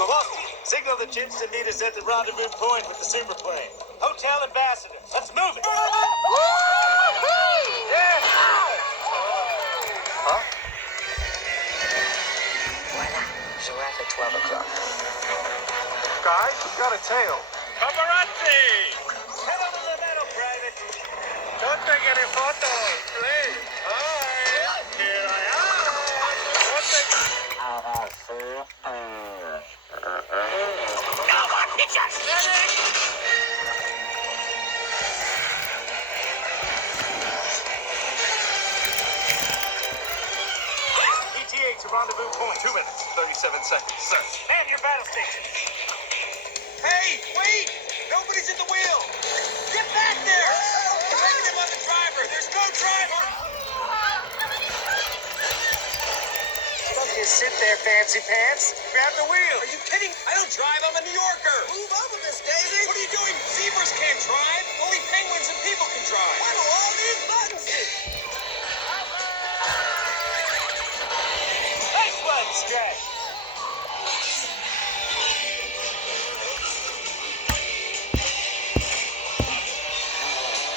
Kowalski, signal the chips to meet us at the rendezvous point with the superplane. Hotel Ambassador. Let's move it. Yeah. Huh? Voila. Giraffe at 12 o'clock. Guys, we've got a tail. Paparazzi! Head over the metal, Private. Don't take any photos, please. Hi, here I am. Don't take... No more pictures! ETA to rendezvous point. 2 minutes, 37 seconds, sir. Man your battle station. Hey, wait! Nobody's at the wheel! Get back there! Negative on the driver! There's no driver! Don't just sit there, fancy pants. Grab the wheel. Are you kidding? I don't drive, I'm a New Yorker! Move over, Miss Daisy! What are you doing? Zebras can't drive! Only penguins and people can drive! What do all these buttons do? Nice one, Stretch.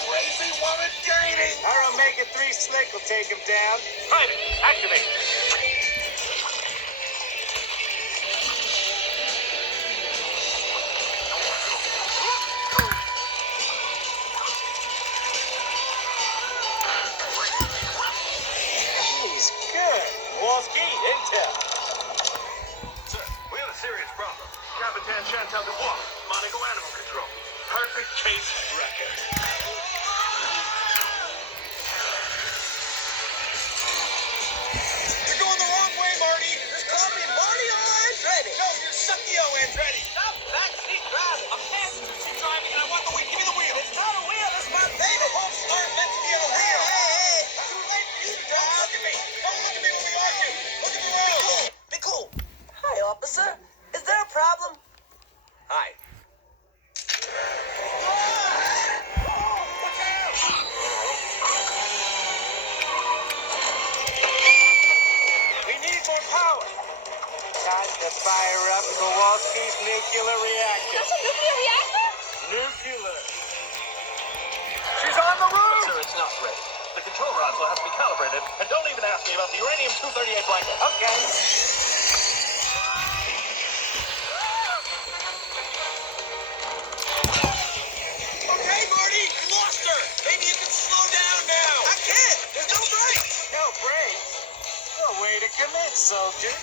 Crazy woman dating! Our Omega-3 slick will take him down. Private, activate. He's good. Kowalski, intel. Sir, we have a serious problem. Capitan Chantal Dubois, Monaco Animal Control. Perfect case record. You're going the wrong way, Marty! Just call me Marty O. Andretti! No, you're Suckio Andretti! Stop backseat driving! I'm passenger seat driving and I want the wheel! Give me the wheel! It's not a wheel! It's my baby! Hopes aren't meant to be on a wheel! Hey! Too late for you to drive! Don't look at me! Don't look at me when we argue! Look at the road! Be cool! Hi, officer. Is there a problem? Hi. We need more power. Time to fire up Kowalski's nuclear reactor. That's a nuclear reactor? Nuclear. She's on the roof! Sir, it's not ready. The control rods will have to be calibrated. And don't even ask me about the uranium-238 blanket. Okay. Okay, Marty, you lost her. Maybe you can slow down now. I can't. There's no brakes. No brakes. No way to commit, soldier.